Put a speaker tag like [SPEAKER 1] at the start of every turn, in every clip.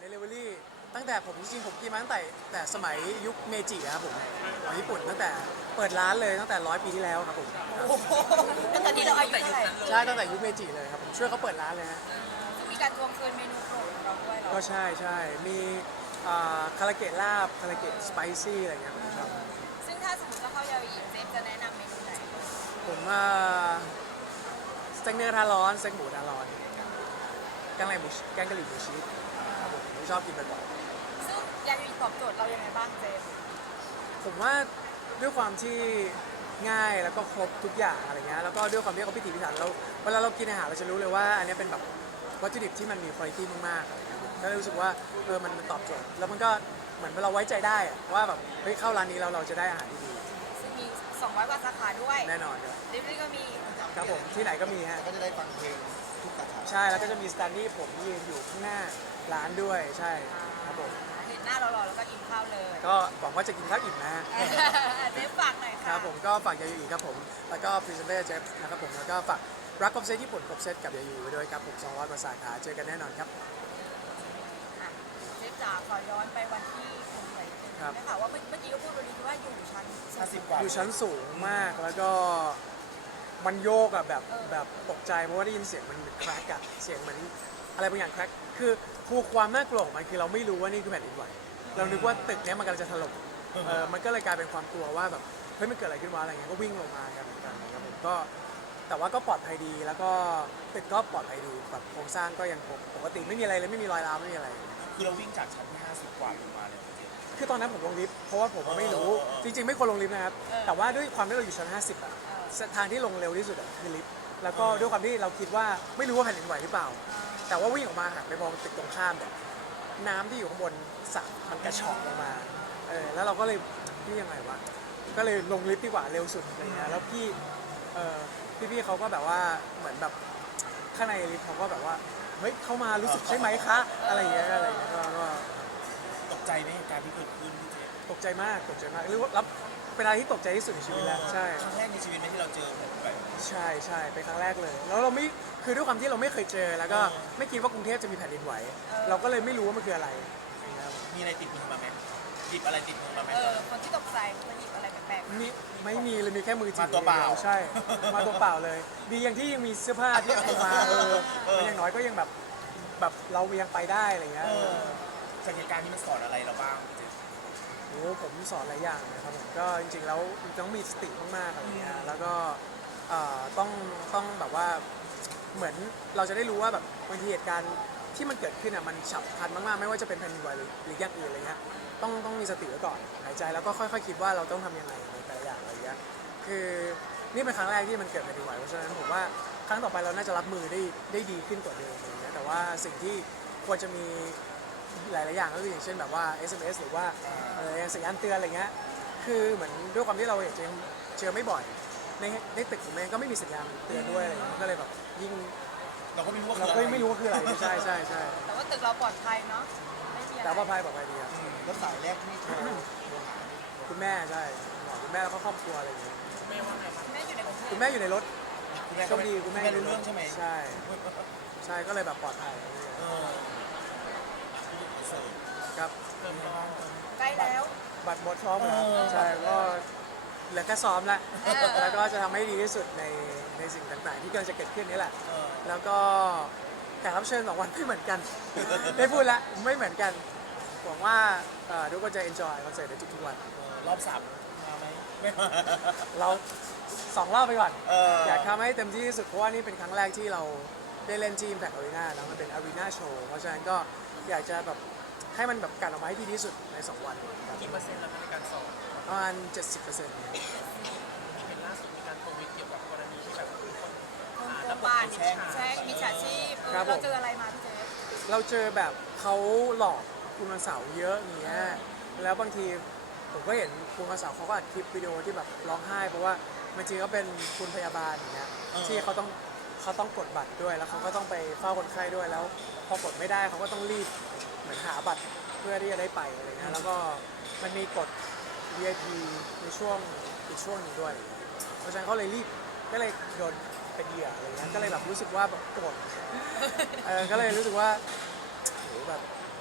[SPEAKER 1] Delivery ตั้งแต่ผมจริงๆผมกินมาตั้งแต่สมัยยุคเมจิครับผมของญี่ปุ่นตั้งแต่เปิดร้านเลยตั้งแต่100 ปีที่แล้วครับผม
[SPEAKER 2] โอ้โหแล้วตอนนี้เราอายุเท่าไหร่
[SPEAKER 1] ใช่ตั้งแต่ยุคเมจิเลยครับผมช่วยเขาเปิดร้านเลยฮะ
[SPEAKER 2] ซึ่งมีการทวงคืนเมนูโปรดของเราด้วยเหรอ
[SPEAKER 1] ก็ใช่มีคาราเกะลาบคาราเกะสไปซี่อะไรเงี้ยผมชอบ
[SPEAKER 2] ซึ่งถ้าสมมติว่าเข้ายาอีเซฟจะแนะนำเมนูไหน
[SPEAKER 1] ผมสเต็กเนื้อทาร้อนสเต็กหมูทาร้อนแกงกะหรี่หมูชีสครับผมชอบกินบ่อย
[SPEAKER 2] ซึ่งยาอีตอบโจทย์เรายังไงบ้างเจมส์
[SPEAKER 1] ๆผมว่าด้วยความที่ง่ายแล้วก็ครบทุกอย่างอะไรเงี้ยแล้วก็ด้วยความที่เขาพิถีพิถันเราเวลาเรากินอาหารเราจะรู้เลยว่าอันเนี้ยเป็นแบบวัตถุดิบที่มันมีคุณภาพมากๆอะไรเงี้ยก็เลยรู้สึกว่ามันตอบโจทย์แล้วมันก็เหมือนเราไว้ใจได้อะว่าแบบเฮ้ยเข้าร้านนี้เราจะได้อาหารที่ดี
[SPEAKER 2] ซึ่งมี 200 กว่าสาขาด้วย
[SPEAKER 1] แน่นอนครับ
[SPEAKER 2] ลิฟต์ก็มี
[SPEAKER 1] ครับผมที่ไหนก็มีฮะ
[SPEAKER 3] ก็จะได้ฟังเพลงทุกสาขา
[SPEAKER 1] ใช่แล้วก็จะมีสแตนดี้ผมยืนอยู่ข้างหน้าร้านด้วยใช่ครับผม
[SPEAKER 2] เห็นหน้าเราหล่อแล้วก็กินข้าวเลย
[SPEAKER 1] ก็หวังว่าจะกินข้าวอิ่มนะฮะ
[SPEAKER 2] เจมส์ฝากหน่อย
[SPEAKER 1] ค
[SPEAKER 2] ค่ะ
[SPEAKER 1] รับผมก็ฝากยายูอีครับผมแล้วก็พรีเซนเตอร์เจฟนะครับผมแล้วก็ฝากรักครบเซตญี่ปุ่นครบเซตกับยายูอีไว้ด้วยครับผม200 กว่าสาขาเจอกันแน่นอนครับ
[SPEAKER 2] อ่ะเจมส์จ๋าขอย้อนไปวันที่คุณไป
[SPEAKER 1] ครับ
[SPEAKER 2] ได้ข่าวว่าเมื่อกี้ก็พูดวันนี้ว่าอยู่ชั้น
[SPEAKER 3] 50 กว่า
[SPEAKER 1] อยู่ชั้นสูงมากแล้วก็มันโยกอะแบบตกใจเพราะว่าได้ยินเสียงมันแครกอะเสียงเหมือนอะไรบางอย่างแครกคือความน่ากลัวของมันคือเราไม่รู้ว่านี่คือแผ่นดินไหวเรานึกว่าตึกเนี้ยมันกำลังจะถล่มมันก็เลยกลายเป็นความกลัวว่าแบบเฮ้ยมันเกิดอะไรขึ้นวะอะไรเงี้ยก็วิ่งลงมากันเหมือนกันครับผมก็แต่ว่าก็ปลอดภัยดีแล้วก็ตึกก็ปลอดภัยดีแบบโครงสร้างก็ยังปกติไม่มีอะไรเลยไม่มีรอยร้าวไม่มีอะไร
[SPEAKER 3] คือเราวิ่งจากชั้นที่50 กว่าลงมาเลย
[SPEAKER 1] คือตอนนั้นผมลงลิฟต์เพราะว่าผมไม่รู้จริงๆไม่ควรลงลิฟต์นะครับแต่ว่าด้วยความที่เราอยู่ชั้น 50อะทางที่ลงเร็วที่สุดอะคือลิฟต์แล้วก็ด้วยความที่เราคิดว่าไม่รู้ว่าแผ่นดินไหวหรือเปล่า แต่ว่าวิ่งออกมาหันไปมองตึกตรงข้ามเนี่ยน้ำที่อยู่ข้างบนสระมันกระชอกลงมาแล้วเราก็เลยนี่ยังไงวะก็เลยลงลิฟต์ดีกว่าเร็วสุดอะไรเงี้ยแล้วพี่เขาก็แบบว่าเหมือนแบบข้างในลิฟต์เขาก็แบบว่าเฮ้ยเข้ามารู้สึกใช่ไหมคะอะไรอย่างเงี้ยก็
[SPEAKER 3] ตกใจไหมเหตุการณ์ที่เกิดขึ้นพี่เจ
[SPEAKER 1] ตกใจมากหรือว่ารับเป็นอะไรที่ตกใจที่สุดในชีวิตแล้วใช่
[SPEAKER 3] ครั้งแรกในชีวิตไหมที่เราเจอแบบแบบ
[SPEAKER 1] ใช่เป็นครั้งแรกเลยแล้วเราไม่คือด้วยความที่เราไม่เคยเจอแล้วก็ไม่คิดว่ากรุงเทพจะมีแผ่นดินไหวเราก็เลยไม่รู้ว่ามันคืออะไรอย่างเงี้ยครับ
[SPEAKER 3] มีอะไรติดมือมาไหมหยิบอะไรติดมือมาไหม
[SPEAKER 2] คนที่ตกใจมันหยิบอะไรแปลกๆ
[SPEAKER 1] มีไม่มีเลยมีแค่มือถื
[SPEAKER 3] มาตัวเปล่า
[SPEAKER 1] ใช่มาตัวเปล่าเลย ดีอย่างที่ยังมีเสื้อผ้าที่เอามามันอย่างน้อยก็ยังแบบเรายังไปได้อะไรเงี้ย
[SPEAKER 3] จากเหตุการณ์นี้มันสอนอะไรเราบ้างพี่เจ
[SPEAKER 1] โอ้ผมสอนหลายอย่างนะครับผมก็จริงๆแล้วต้องมีสติมากๆอะไรเงี้ยแล้วก็ต้องแบบว่าเหมือนเราจะได้รู้ว่าแบบบางทีเหตุการณ์ที่มันเกิดขึ้นอ่ะมันฉับพลันมากๆไม่ว่าจะเป็นแผ่นดินไหวหรืออย่างอื่นอะไรเงี้ยต้องมีสติไว้ก่อนหายใจแล้วก็ค่อยๆคิดว่าเราต้องทำยังไงในแต่ละอย่างอะไรเงี้ยคือนี่เป็นครั้งแรกที่มันเกิดแผ่นดินไหวเพราะฉะนั้นผมว่าครั้งต่อไปเราน่าจะรับมือได้ดีขึ้นกว่าเดิมอะไรเงี้ยแต่ว่าสิ่งที่ควรจะมีหลายๆอย่างก็คืออย่างเช่นแบบว่า SMS หรือว่าสัญญาณเตือนอะไรเงี้ยคือเหมือนด้วยความที่เราเจอไม่บ่อยในตึกผมเองก็ไม่มีสัญญาณเตือนด้วยอะไรเงี้ยก็เลยแบบยิ่ง
[SPEAKER 3] เราก็ไม่รู้ว่า
[SPEAKER 1] เราก็ไม่รู้ว่าคืออะไรใช่
[SPEAKER 2] แต่ว่าตึกเราปลอดภัยเนาะไม่มีอะไร
[SPEAKER 1] แต่ว่าปลอดภัยดีครับ
[SPEAKER 3] แล้วสายแรกที่โทรหา
[SPEAKER 1] คุณแม่ใช่คุณแม่แล้วก็ครอบครัวอะไรอย่างเงี้ย
[SPEAKER 2] แม่อยู่ในกรุงเทพ
[SPEAKER 1] คุณแม่อยู่ในรถ
[SPEAKER 3] คุณแม่
[SPEAKER 1] โชคดีคุณแม่
[SPEAKER 3] รู้เรื่องใช่ไหม
[SPEAKER 1] ใช่ก็เลยแบบปลอดภัย
[SPEAKER 3] เออเสิร์ฟ
[SPEAKER 1] ครับ
[SPEAKER 2] ใกล้แล้ว
[SPEAKER 1] บัตรหมดพร้อมแล้วใช่ก็เหลือแค่ซ้อมแล้วแล้วก็จะทำให้ดีที่สุดในสิ่งต่างๆ ที่กำลังจะเกิดขึ้นนี่แหละ แล้วก็แขกรับเชิญ2 วันไม่เหมือนกัน ได้พูดแล้วไม่เหมือนกันหวังว่าทุกคนจะ enjoy คอนเสิร์ตในทุกๆวัน
[SPEAKER 3] รอบ3มาไหมไม่มา
[SPEAKER 1] เรา2 รอบไปก่อน
[SPEAKER 3] อย
[SPEAKER 1] ากทำให้เต็มที่ที่สุดเพราะว่านี่เป็นครั้งแรกที่เราได้เล่นที่ Impact Arena แล้วมันเป็น Arena Show เพราะฉะนั้นก็อยากจะแบบให้มันแบบกัดออกมาให้ดีที่สุดใน2 วันครับ
[SPEAKER 4] กี่เปอร์เซ็นต์แล้วในการสอบ
[SPEAKER 1] ประมาณ 70%เนี่ย
[SPEAKER 4] เห็นล่าสุดมีการโพสต์เกี่ยวกับกรณีที่แบบคน
[SPEAKER 2] โรงพยาบาลแช่มิจฉาชีพเราเจออะไรมาพี่เจฟ
[SPEAKER 1] เราเจอแบบเขาหลอกคุณวันเสาร์เยอะอย่างเงี้ยแล้วบางทีผมก็เห็นคุณวันเสาร์เขาก็อัดคลิปวิดีโอที่แบบร้องไห้เพราะว่าบางทีเขาเป็นคุณพยาบาลอย่างเงี้ยที่เขาต้องกดบัตรด้วยแล้วเขาก็ต้องไปเฝ้าคนไข้ด้วยแล้วพอกดไม่ได้เขาก็ต้องรีบเหมือนหาบัตรเพื่อที่จะได้ไปอะไรเงี้ยแล้วก็มันมีกฎ VIP ในช่วงอีกช่วงหนึงด้วย เพราะฉะนั้นเขาเลยรีบก็เลยโดนเป็นเหยื่ออะไรเงี้ยก็เลยแบบรู้สึกว่าแบบโกรธก็เลยรู้สึกว่าโหแบบ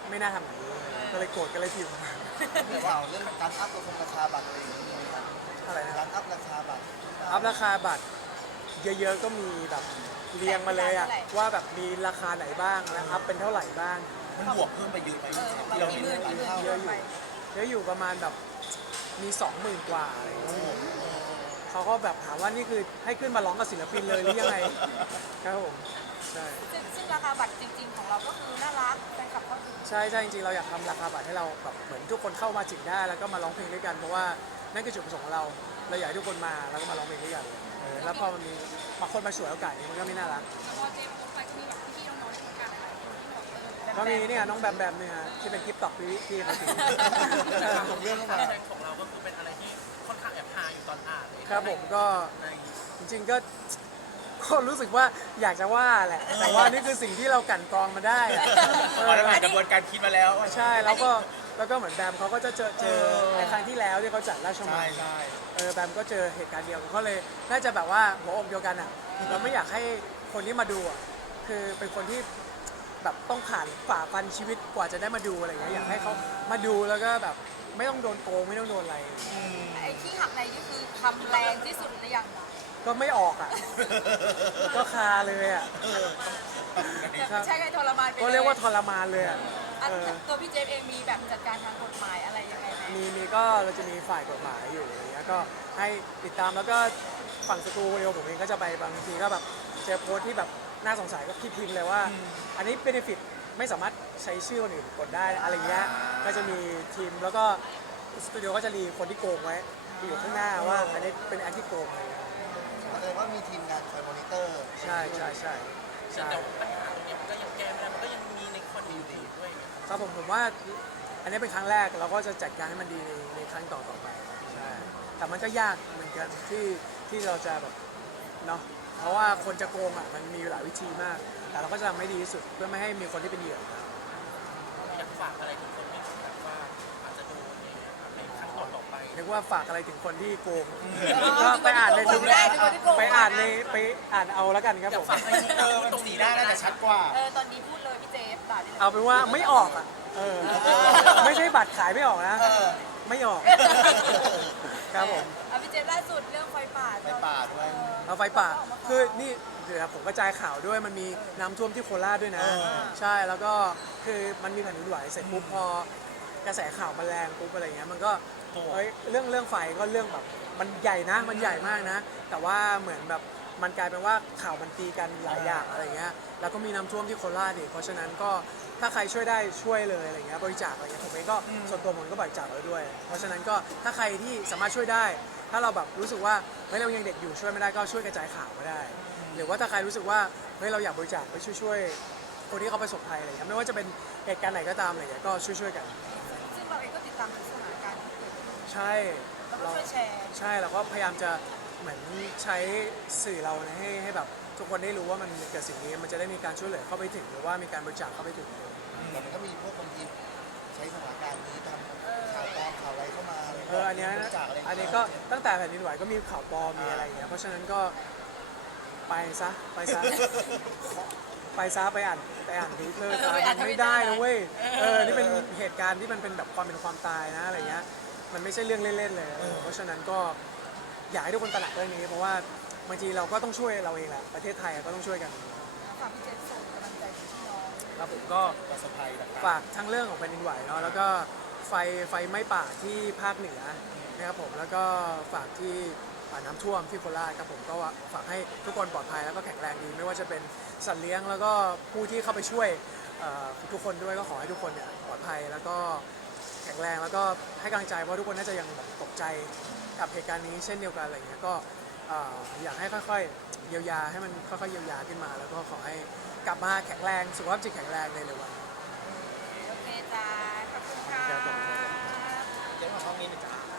[SPEAKER 1] ไม่น่าทำอย่างนี้ก็เลยโกรธก็เลยพิมพ์
[SPEAKER 3] มีข่าวเรื่องการอัพราคาบัตรอะไรอย่างเงี้ยครับ
[SPEAKER 1] อะไรนะค
[SPEAKER 3] กา
[SPEAKER 1] รับ
[SPEAKER 3] รอัพราคาบัตร
[SPEAKER 1] อัพราคาบัตรเยอะๆก็มีแบบเรียงมาเลยอะว่าแบบมีราคาไหนบ้างแล้วอัพเป็นเท่าไหร่บ้าง
[SPEAKER 3] มันบวกเพิ่มไปเยอะไหม
[SPEAKER 2] เออ
[SPEAKER 3] ที่เราเห็นหลายเท่า
[SPEAKER 1] เยอะอยู่เยอะอยู่ประมาณแบบมี 20,000 กว่าอะไรอย่างเงี้ยเขาก็แบบถามว่านี่คือให้ขึ้นมาร้องกับศิลปินเลยหรือยังไงครับผมใช่
[SPEAKER 2] ซึ่งราคาบัตรจริง ๆ ของเราก็คือน่ารักแฟนคลับก็คือ
[SPEAKER 1] ใช่ใช่จริงๆเราอยากทำราคาบัตรให้เราแบบเหมือนทุกคนเข้ามาถึงได้แล้วก็มาร้องเพลงด้วยกันเพราะว่านั่นคือจุดประสงค์ของเราเราอยากให้ทุกคนมาแล้วก็มาร้องเพลงด้วยกันแล้วพอมันมีบางคนมาฉวยโอกาสนี้มันก็ไม่น่ารัก
[SPEAKER 2] พอเจมส์ไปก็มีแบบพี่น้องๆที่กันหลายคนที่บอก
[SPEAKER 1] ก็มีเนี่ยน้องแบมแบมเนี่ยที่เป็นคลิปตอกพี่มาถึง
[SPEAKER 3] ผมเรื่องเข้ามา
[SPEAKER 4] แสดงของเราก็คือเป็นอะไรที่ค่อนข้างแอบฮาอยู่ตอนอ่านเลย
[SPEAKER 1] ครับผมก็
[SPEAKER 4] ใน
[SPEAKER 1] จริงๆก็รู้สึกว่าอยากจะว่าแหละแต่ว่านี่คือสิ่งที่เรากลั่นกรองมาได้อะเออ
[SPEAKER 3] ผ่านกระบวนการคิดมาแล้ว
[SPEAKER 1] ใช่แล้วก็เหมือนแบมเขาก็จะเจอในครั้งที่แล้วที่เขาจัดราชมั
[SPEAKER 3] ใช่
[SPEAKER 1] ง
[SPEAKER 3] ใช่
[SPEAKER 1] แบมก็เจอเหตุการณ์เดียวกันก็เลยน่าจะแบบว่าหัวอกเดียวกันอ่ะเราไม่อยากให้คนที่มาดูอ่ะคือเป็นคนที่แบบต้องผ่านฝ่าฟันชีวิตกว่าจะได้มาดูอะไรอย่างเงี้ยอยากให้เขามาดูแล้วก็แบบไม่ต้องโดนโกงไม่ต้องโดนอะไร
[SPEAKER 2] ไอ้ที่หักในนี่คือทำแรงที่สุดหรือยัง
[SPEAKER 1] ก็ไม่ออกอ่ะ ก็คาเลยอ่ะ ครับ
[SPEAKER 2] ใช่ไงทรมานไป
[SPEAKER 1] ก็เรียกว่าทรมานเลยอ่ะ
[SPEAKER 2] อันตัวพี่เจมส์เองมีแบบจัดการทางกฎหมายอะไรยังไงไหม
[SPEAKER 1] มีก็เราจะมีฝ่ายกฎหมายอยู่อะไรเงี้ยก็ให้ติดตามแล้วก็ฝั่งสตูดิโอผมเองก็จะไปบางทีก็แบบเจอโพสต์ที่แบบน่าสงสัยก็พี่พิมพ์เลยว่า อันนี้เบนฟิตไม่สามารถใช้ชื่อคนอื่นกดได้อะไรเงี้ยก็จะมีทีมแล้วก็สตูดิโอก็จะรีคนที่โกงไว้อยู่ข้างหน้าว่าอันนี้เป็นอันที่โกงอะไรเงี้ย
[SPEAKER 3] แสดงว่ามีทีมงานคอยมอนิเตอร์
[SPEAKER 1] ใช่ใช่ใช่ใช่
[SPEAKER 4] แต่ปัญหาตรงนี้มันก็ยังแก้ไม่ได้มันก็ยังมีในคนอื่นด้วยไง
[SPEAKER 1] ครับผมว่าอันนี้เป็นครั้งแรกเราก็จะจัดการให้มันดีในครั้งต่อไปใช่แต่มันก็ยากเหมือนกันที่เราจะแบบเนาะเพราะว่าคนจะโกงอ่ะมันมีหลายวิธีมาก แต่เราก็จะทำให้ดีที่สุดเพื่อไม่ให้มีคนที่เป็นเหยื่อครับ
[SPEAKER 4] อยากฝากอะไรถึงคนที่แบบว่าอาจจะดูในครั้งต่อไป
[SPEAKER 1] เรียกว่าฝากอะไรถึงคนที่โกงก็ไปอ่านในทุกไปอ่านเอาแล้วกันครับ
[SPEAKER 4] อยา
[SPEAKER 1] ผ
[SPEAKER 4] ก
[SPEAKER 1] ม
[SPEAKER 4] ฝากอะไรที่
[SPEAKER 3] มันสีหน้าน่าจะชัดกว่า
[SPEAKER 2] ตอนนี้พูดเลยพี่เจมส์ด่าได้เลย
[SPEAKER 1] เอาเป็นว่าไม่ออกอ่ะไม่ใช่บัตรขายไม่ออกนะ ไม่ออกครับผม
[SPEAKER 2] พี่เจมส์ล่าสุดเรื่องไฟป่า
[SPEAKER 3] ไปป่าด้วย
[SPEAKER 1] เอาไฟป่าคือนี่เดี๋ยวผมกระจายข่าวด้วยมันมีน้ำท่วมที่โคราชด้วยนะ ใช่แล้วก็คือมันมีแผ่นดินไหวเสร็จปุ๊บพอกระแสข่าวมันแรงปุ๊บอะไรเงี้ยมันก็เฮ้ยเรื่องไฟก็เรื่องแบบมันใหญ่นะมันใหญ่มากนะ แต่ว่าเหมือนแบบมันกลายเป็นว่าข่าวมันตีกันหลายอย่างอะไรเงี้ยแล้วก็มีน้ำท่วมที่โคราชอีกเพราะฉะนั้นก็ถ้าใครช่วยได้ช่วยเลยอะไรเงี้ยบริจาคอะไรเงี้ยผมเองก็ส่วนตัวผมก็บริจาคแล้วด้วย เพราะฉะนั้นก็ถ้าใครที่สามารถช่วยได้ ถ้าเราแบบรู้สึกว่าเฮ้ยเรายังเด็กอยู่ช่วยไม่ได้ก็ช่วยกระจายข่าวก็ได้ หรือว่าถ้าใครรู้สึกว่าเฮ้ยเราอยากบริจาคไปช่วยคนที่เขาประสบภัยอะไรเงี้ยไม่ว่าจะเป็นเหตุการณ์ไหนก็ตามอะไรเงี้ยก็ช่วยกัน
[SPEAKER 2] ซึ่งเราเองก็ติดตามทุกสถานการณ์ที่เกิดขึ้น
[SPEAKER 1] ใช่
[SPEAKER 2] แล้วก็ช่วยแชร์
[SPEAKER 1] ใช่เราก็พยายามจะเหมือนใช้สื่อเราเนี่ยให้แบบทุกคนได้รู้ว่ามันเกิดสิ่งนี้มันจะได้มีการช่วยเหลือเข้าไปถึงหรือว่ามีการบริจาคเข้าไปถึง
[SPEAKER 3] แต่มันก็มีพวกบางทีใช้สถานการณ์นี้ทำข่าวปลอมข่าวอะไรเข้ามา
[SPEAKER 1] อันเนี้ย
[SPEAKER 3] บริจาคอะไร
[SPEAKER 1] อันนี้ก็ตั้งแต่แผ่นดินไหวก็มีข่าวปลอมมีอะไรอย่างเงี้ยเพราะฉะนั้นก็ไปซะไปอ่านดีเทอร์มันไม่ได้นะเว้ยนี่เป็นเหตุการณ์ที่มันเป็นแบบความเป็นความตายนะอะไรเงี้ยมันไม่ใช่เรื่องเล่นๆเลยเพราะฉะนั้นก็อยากให้ทุกคนตระหนักเรื่องนี้เพราะว่าบางทีเราก็ต้องช่วยเราเองแหละประเทศไทยก็ต้องช่วยกัน
[SPEAKER 2] ฝากพี่เจมส์ส่งกำลังใจถึงพี่น้อง
[SPEAKER 1] ครับผมก็
[SPEAKER 3] ประสบภัยต่าง
[SPEAKER 1] ฝากทั้งเรื่องของแผ่นดินไหวเนาะแล้วก็ไฟไหม้ป่าที่ภาคเหนือนะครับผมแล้วก็ฝากที่น้ำท่วมที่โคราชครับผมก็ฝากให้ทุกคนปลอดภัยแล้วก็แข็งแรงดีไม่ว่าจะเป็นสัตว์เลี้ยงแล้วก็ผู้ที่เข้าไปช่วยทุกคนด้วยก็ขอให้ทุกคนเนี่ยปลอดภัยแล้วก็แข็งแรงแล้วก็ให้กำลังใจเพราะทุกคนน่าจะยังแบบตกใจกับเหตุการณ์นี้เช่นเดียวกันอะไรเงี้ยก็อยากให้ค่อยๆเยียวยาให้มันค่อยๆเยียวยาขึ้นมา แล้วก็ขอให้กลับมาแข็งแรงสุขภาพจิตแข็งแรงในเร็ววัน
[SPEAKER 2] โอเคจ้าขอบคุณค่ะ
[SPEAKER 1] ครับผม
[SPEAKER 3] ๆเจ๊มาห้องนี้หนึ่งจ้ะ